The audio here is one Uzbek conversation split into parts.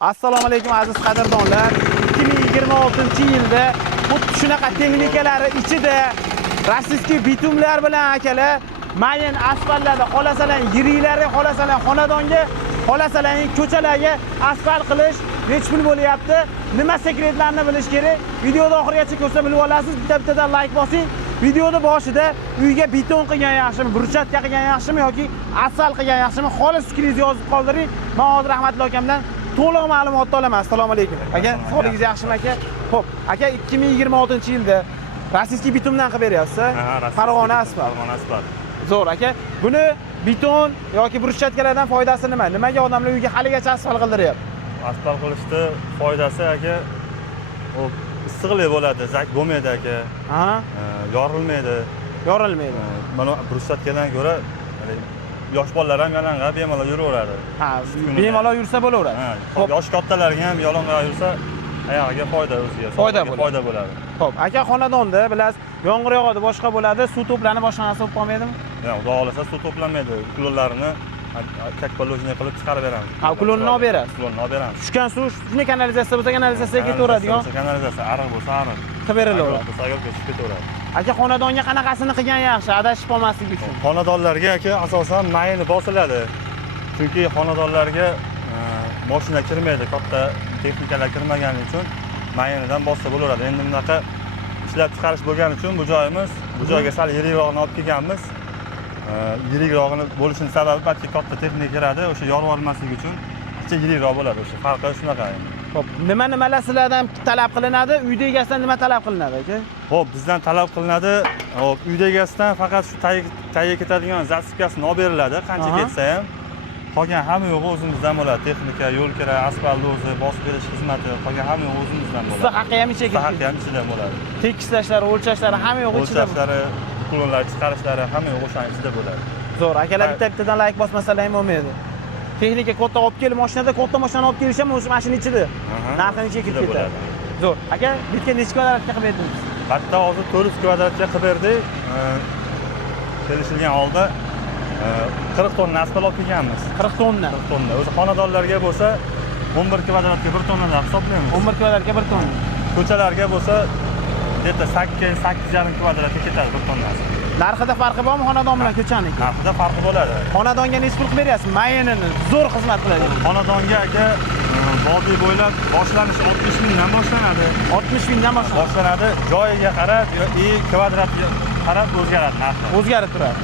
Assalomu alaykum aziz qadrdonlar. 2026-yilda xuddi shunaqa texnikalari ichida rossiyskiy bitumlar bilan akalar mayin asfaltlarda xolasalar yiriklari xolasalar xonadonga xolasalar ko'chalarga asfalt qilish necha pul bo'lyapti? Nima sekretlarni bilish kerak? Videoni oxirigacha ko'rsa bilib olasiz. Bitta-bittadan like bosing. Videoni boshida uyga beton qilgan yaxshimi, bruschatka qilgan yaxshimi yoki asfalt qilgan yaxshimi? Xolis fikringizni yozib qoldiring. Men hozir Rahmatli akamdan to'liq ma'lumot olaman. Assalomu alaykum. Aka, sog'ligingiz yaxshimi aka? Xo'p, aka 2026-yilda rossiyskiy bitumdan qilib beryapsiz. Farg'ona asfalt. Farg'ona asfalt. Zo'r aka. Buni beton yoki bruschatkalardan foydasi nima? Nimaga odamlar uyga haligacha asfalt qildiryapti? Asfalt qilishda foydasi aka, u issiqlik bo'ladi, zak bo'lmaydi aka. Ha? Yorilmaydi. Yorilmaydi. Mana bruschatkadan ko'ra yosh bolalar ham yalang'oq bemalol yuraveradi. Ha, bemalol yursa bo'laveradi. Ha, yosh kattalarga ham yalang'oq yursa oyog'iga foyda o'ziga. Foyda bo'ladi. Xo'p, aka xonadonda bilasiz, yomg'ir yog'adi, boshqa bo'ladi, suv to'planib boshqa narsa bo'lib qolmaydimi? Yo'q, xudo xolasa suv to'planmaydi. Ukulonlarini kakpolojniy qilib chiqarib beramiz. Ha, ukulonni olib berasiz. Ukulonni olib beramiz. Tushgan suv shuni kanalizatsiya bo'lsa kanalizatsiyaga ketaveradigan. Kanalizatsiya ariq bo'lsa ariq. Qilib berilaveradi. Bo'lsa yo'lga tushib ketaveradi. Aka xonadonga qanaqasini qilgan yaxshi, adashib qolmasligi uchun? Xonadonlarga aka asosan mayni bosiladi. Chunki xonadonlarga mashina kirmaydi, katta texnikalar kirmagani uchun maynidan bossa bo'laveradi. Endi bunaqa ishlab chiqarish bo'lgani uchun bu joyimiz, bu joyga sal yirikroqni olib kelganmiz. Yirikrog'ini bo'lishining sababi balki katta texnika kiradi, o'sha yorib olmasligi uchun ichi yirikroq bo'ladi. O'sha farqi shunaqa. Xo'p, nima sizlardan talab qilinadi? Uyda egasidan nima talab qilinadi aka? Xo'p, bizdan talab qilinadi. Xo'p, uyda egasidan faqat shu tayga ketadigan zasipkasini olib beriladi, qancha ketsa ham. Qolgan hamma yo'g'i o'zimizdan bo'ladi. Texnika, yo'l kira, asfalt o'zi, bosib berish xizmati, qolgan hamma yo'g'i o'zimizdan bo'ladi. Usta haqqi ham ichida. Haqqi ham ichida bo'ladi. Tekislashlari, o'lchashlari hamma yo'g'i ichida. O'lchashlari, ukulonlar chiqarishlari hamma yo'g'i o'shaning ichida bo'ladi. Zo'r, akalar bitta-bittadan like bosmasalar ham bo'lmaydi. Texnika katta olib kelib, mashinada katta mashinani olib kelish ham o'sha mashina ichida. Narxini ichiga kirib ketadi. Zo'r. Aka, bitga necha kvadratga qilib berdingiz? Bitta hozir 400 kvadratga qilib berdik. Kelishilgan holda 40 tonna asfalt olib kelganmiz. 40 tonna. 40 tonna. O'zi xonadonlarga bo'lsa 11 kvadratga 1 tonnadan hisoblaymiz. 11 kvadratga 1 tonna. Ko'chalarga bo'lsa deta 8,5 kvadratga ketadi 1 tonnasi. Narxida farqi bormi xonadon bilan ko'chaniki? Narxida farqi bo'ladi. Xonadonga necha pul qilib beryapsiz? Mayinini zo'r xizmat qiladi. Xonadonga aka vodiy bo'ylab boshlanishi 60 mingdan boshlanadi. 60 mingdan boshlanadi. Joyiga qarab, kvadratga qarab o'zgaradi narxi. O'zgarib turadi.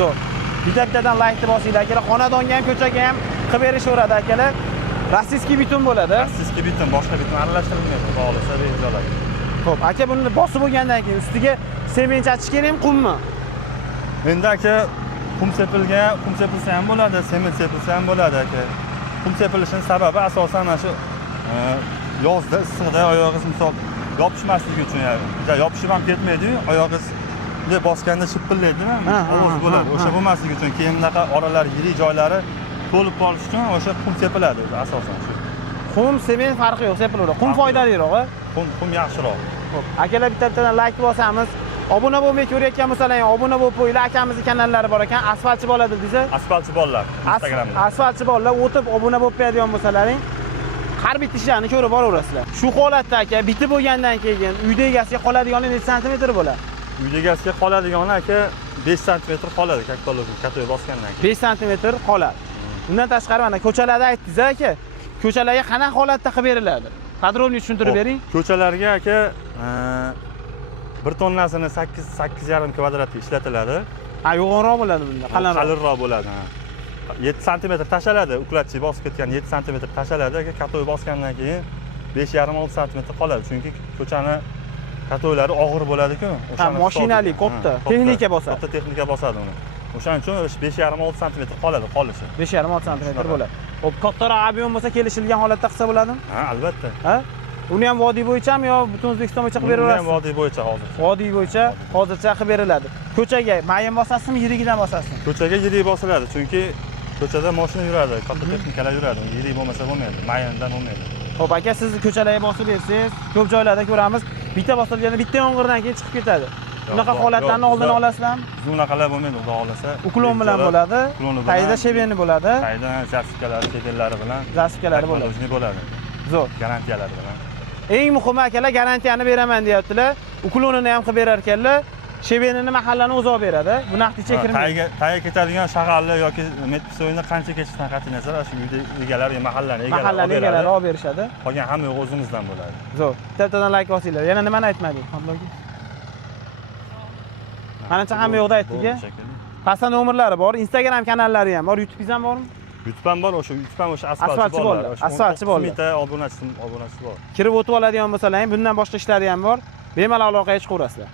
Zo'r. Bitta-bittadan like bosinglar akalar. Xonadonga ham, ko'chaga ham qilib berishaveradi akalar. Rossiyskiy bitum bo'ladi. Rossiyskiy bitum, boshqa bitum aralashtirilmaydi. Xohlasa beriladi. Xo'p, aka buni bosib bo'lgandan keyin ustiga sement achish kerakmi, qummi? Endi aka qum sepilsa ham bo'ladi, sement sepilsa ham bo'ladi aka. Qum sepilishining sababi asosan mana shu yozda issiqda oyog'ingiz misol yopishmasligi uchun, yopishib ham ketmaydi-yu, oyog'ingiz bunday bosganda shipillaydi-mi? Ovoz bo'ladi. O'sha bo'lmasligi uchun keyin bunaqa oralar yirik joylari to'lib qolish uchun o'sha qum sepiladi o'zi asosan shu. Qum, sement farqi yo'q, sepilaveradi. Qum foydaliroq-a? Qum yaxshiroq. Xo'p, akalar bitta-bittadan like bosamiz. Obuna bo'lmay ko'rayotgan bo'lsalar, obuna bo'lib qo'yinglar. Akamizning kanallari bor ekan, asfaltchi bo'ladi desa. Asfaltchi bolalar Instagramda. Asfaltchi bolalar o'tib obuna bo'lib qo'yadigan bo'lsalaring, har bitta ishlarni ko'rib boraverasizlar. Shu holatda aka, bitib bo'lgandan keyin uyda egasiga qoladiganlar necha santimetr bo'ladi? Uyda egasiga qoladigani aka 5 santimetr qoladi, katoy bosgandan keyin. 5 santimetr qoladi. Bundan tashqari mana ko'chalarda aytdingiz aka. Ko'chalarga qanaqa holatda qilib beriladi? Qadrovni tushuntirib bering. Ko'chalarga aka 1 tonnasini 8,5 kvadratga ishlatiladi. Ha, yo'g'onroq bo'ladi bunda, qalinroq bo'ladi. 7 santimetr tashaladi, uklatchi bosib ketgan 7 santimetr tashaladi aka, katoy bosgandan keyin 5,5-6 santimetr qoladi. Chunki ko'chani katoylari og'ir bo'ladi-ku. Ha, mashinali, katta texnika bosadi. Katta texnika bosadi uni. O'shaning uchun 5,5-6 santimetr qoladi qolishi. 5,5-6 santimetr bo'ladi. Xo'p, kattaroq avion bo'lsa kelishilgan holatda qilsa bo'ladimi? Ha, albatta. Ha? Uni ham vodiy bo'yichami yo butun O'zbekiston bo'yicha qilib beraverasiz? Uni ham vodiy bo'yicha hozir. Vodiy bo'yicha hozircha qilib beriladi. Ko'chaga mayin bosasizmi, yirigidan bosasizmi? Ko'chaga yirik bosiladi, chunki ko'chada mashina yuradi, katta texnikalar yuradi. Yirik bo'lmasa bo'lmaydi, mayindan bo'lmaydi. Xo'p, aka siz ko'chalarga bosib bersangiz, ko'p joylarda ko'ramiz, bitta bosilganda bitta yomg'irdan keyin chiqib ketadi. Bunaqa holatlarni oldini olasizlarmi? Biz unaqalar bo'lmaydi, xudo xolasa. Uklon bilan bo'ladi. Tagida shebeni bo'ladi. Tagida sertifikalari, shedelari bilan, Zasifkalari bo'ladi. Technology bo'ladi. Zo'r. Garantiyalari bilan. Eng muhimi akalar, garantiyani beraman deyaptilar. Uklonini ham qilib berar ekanlar. Shebenini mahallani o'zi olib beradi. Bu naqdcha kirmaydi. Tagiga ketadigan shag'alli yoki metpisoyni qancha ketishdan qat'iy nazar shu uyda egalari, mahallani egalari olib berishadi. Qolgan hamma yo'q o'zimizdan bo'ladi. Zo'r. Bittadan like bosinglar. Yana nimani aytmadingiz, Abdulla? Qancha hamma yo'qda aytdik-a? Pastda nomerlari bor, Instagram kanallari ham bor, YouTube'ingiz ham bormi? YouTube ham bor, YouTube ham o'sha asfaltchi bolalar. Asfaltchi bolalar. Mingta obunachisi bor. Kirib o'tib oladigan bo'lsalar, bundan boshqa ishlari ham bor. Bemalol aloqaga chiqaverasizlar.